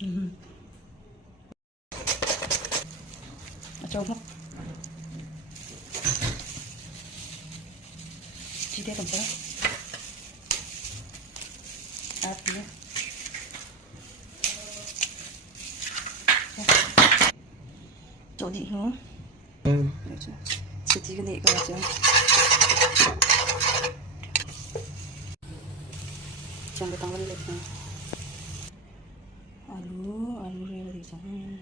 Cho mốc chi tiết tầm đó nhé. Chỗ gì hả? Chị cái này coi chưa? Trong cái tông lên lịch này. Alu rêu thì chẳng